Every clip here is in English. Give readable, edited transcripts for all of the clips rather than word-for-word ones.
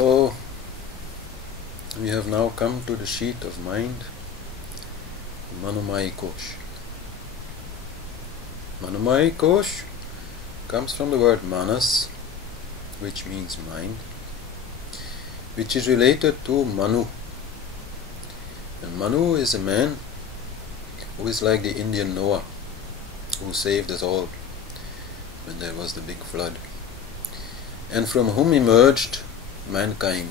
So we have now come to the sheath of mind, Manomayi Kosh. Manomayi Kosh comes from the word manas, which means mind, which is related to Manu. And Manu is a man who is like the Indian Noah, who saved us all when there was the big flood, and from whom emerged mankind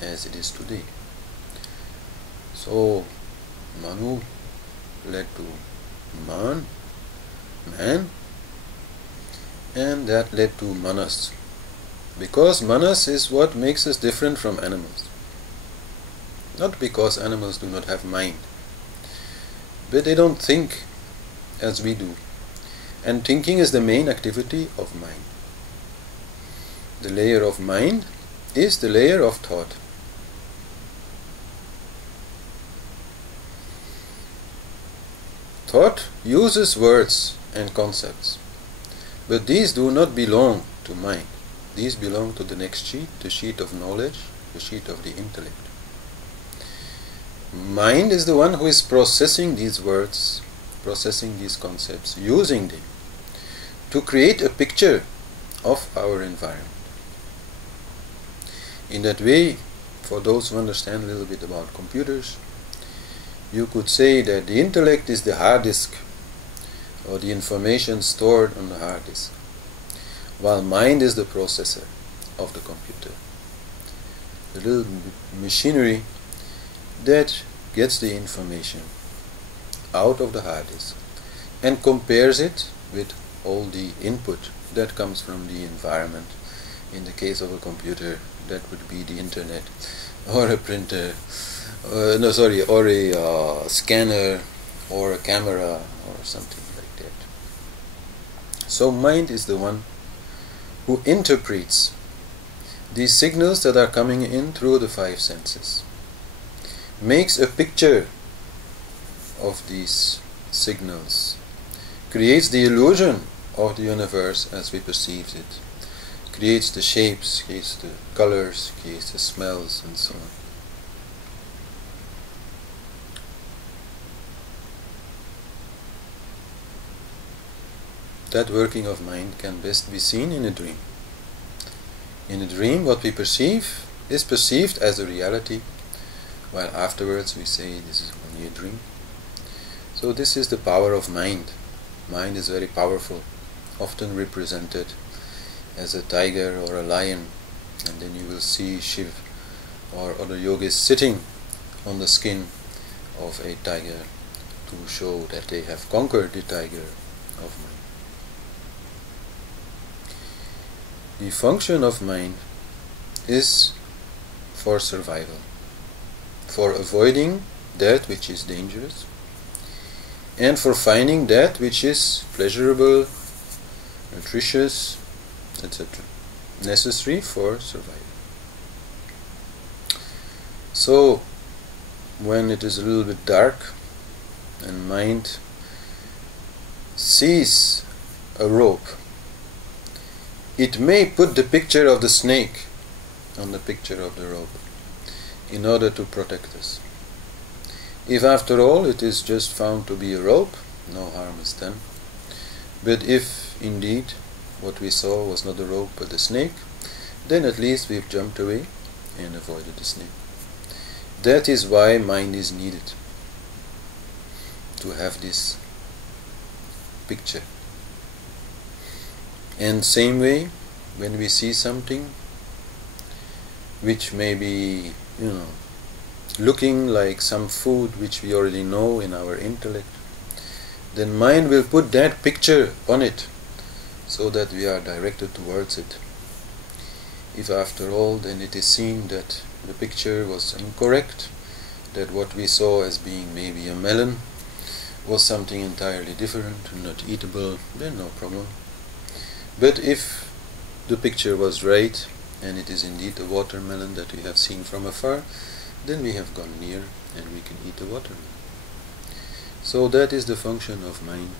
as it is today. So Manu led to man, and that led to manas, because manas is what makes us different from animals. Not because animals do not have mind, but they don't think as we do, and thinking is the main activity of mind. The layer of mind is the layer of thought. Thought uses words and concepts, but these do not belong to mind. These belong to the next sheath, the sheath of knowledge, the sheath of the intellect. Mind is the one who is processing these words, processing these concepts, using them to create a picture of our environment. In that way, for those who understand a little bit about computers, you could say that the intellect is the hard disk, or the information stored on the hard disk, while mind is the processor of the computer, the little machinery that gets the information out of the hard disk and compares it with all the input that comes from the environment. In the case of a computer, that would be the internet, or a printer, or a scanner, or a camera, or something like that. So mind is the one who interprets these signals that are coming in through the five senses, makes a picture of these signals, creates the illusion of the universe as we perceive it, creates the shapes, creates the colors, creates the smells, and so on. That working of mind can best be seen in a dream. In a dream, what we perceive is perceived as a reality, while afterwards we say this is only a dream. So this is the power of mind. Mind is very powerful, often represented as a tiger or a lion, and then you will see Shiv or other yogis sitting on the skin of a tiger to show that they have conquered the tiger of mind. The function of mind is for survival, for avoiding that which is dangerous, and for finding that which is pleasurable, nutritious, etc., necessary for survival. So, when it is a little bit dark and mind sees a rope, it may put the picture of the snake on the picture of the rope in order to protect us. If after all it is just found to be a rope, no harm is done. But if indeed what we saw was not a rope but a snake, then at least we've jumped away and avoided the snake. That is why mind is needed, to have this picture. And same way, when we see something which may be, looking like some food which we already know in our intellect, then mind will put that picture on it so that we are directed towards it. If after all then it is seen that the picture was incorrect, that what we saw as being maybe a melon was something entirely different and not eatable, then no problem. But if the picture was right, and it is indeed a watermelon that we have seen from afar, then we have gone near and we can eat the watermelon. So that is the function of mind,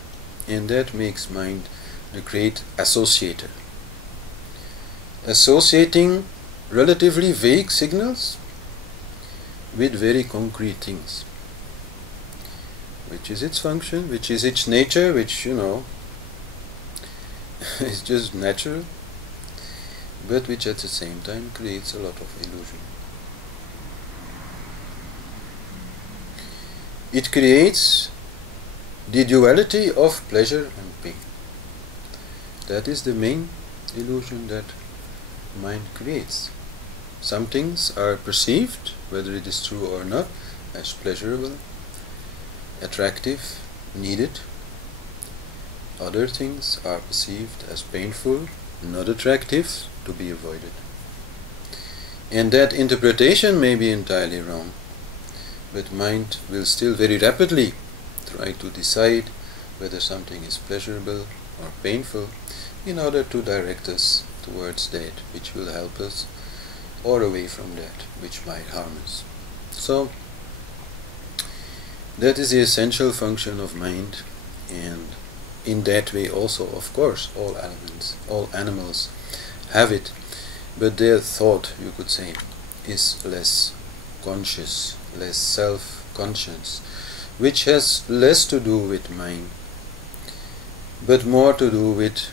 and that makes mind the great associator. Associating relatively vague signals with very concrete things. Which is its function, which is its nature, which, is just natural, but which at the same time creates a lot of illusion. It creates the duality of pleasure and pain. That is the main illusion that mind creates. Some things are perceived, whether it is true or not, as pleasurable, attractive, needed. Other things are perceived as painful, not attractive, to be avoided. And that interpretation may be entirely wrong, but mind will still very rapidly try to decide whether something is pleasurable or painful in order to direct us towards that which will help us, or away from that which might harm us. So that is the essential function of mind, and in that way also, of course, all animals have it, but their thought, you could say, is less conscious, less self-conscious, which has less to do with mind, but more to do with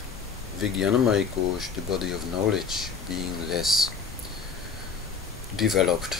Manomayi, the body of knowledge, being less developed.